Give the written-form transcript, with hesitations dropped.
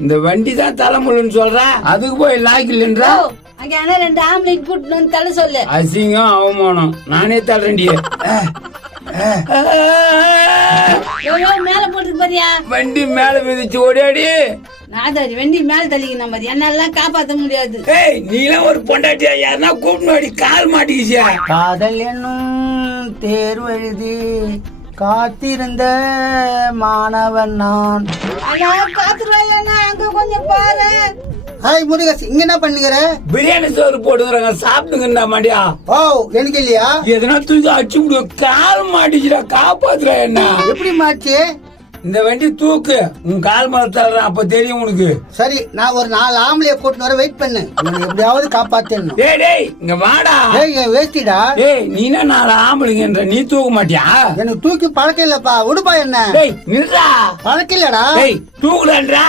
இந்த வண்டி தான் தலைமுழுன்னு சொல்ற, அதுக்கு போய் லாக்கில்ன்றா. அங்க ஆனா 2 ஆம்பளைக்கு கூட்டிட்டு வந்து தலை சொல்லு. அசிங்கம் அவமானம், நானே தள்ளுறேன்டியே. மேல போட்டு பாரியா, வண்டி மேல மிதிச்சு ஓடியாடி. நாதாரி வண்டி மேல தள்ளிக்கணும் பாரு, என்னெல்லாம் காப்பாத்த முடியாது. ஏய், நீலாம் ஒரு பொண்டாட்டியா? யாருன்னா கூப்பிட்டு கால் மாட்டிக்கிச்சியா? காதல் என்னும் தேர்வு எழுதி காத்திருந்த மாணவன் நான். ஐயா காத்துறாயா, அங்க கொஞ்சம் பாரு. ஹாய் முருகேஷ், இங்க என்ன பண்ணுகிற? பிரியாணி சோறு போட்டுக்கிறாங்க, சாப்பிடுங்கடா மாடியா. ஓ, எனக்கு இல்லையா? எதனா தூக்கி அடிச்சு விடு, கால் மாட்டிச்சுடா, காப்பாத்துறா என்ன. எப்படி மாச்சு? இந்த வண்டி தூக்கு, உன் கால் மேல தள்ளுறான், அப்ப தெரியும் உனக்கு. சரி, நான் ஒரு 4 ஆம்பளைய கூட்டிட்டு வர வெயிட் பண்ணு, எப்படியாவது காப்பாத்தணும். டேய் இங்க வாடா. வேஸ்டிடா. டேய், நீனா 4 ஆம்பளைங்கன்ற, நீ தூக்க மாட்டியா? எனக்கு தூக்கி பழக்கம் இல்லப்பா, விடுப்பா என்ன. டேய் நில்றா. பழக்கம் இல்லடா. டேய் தூக்குடான்றா.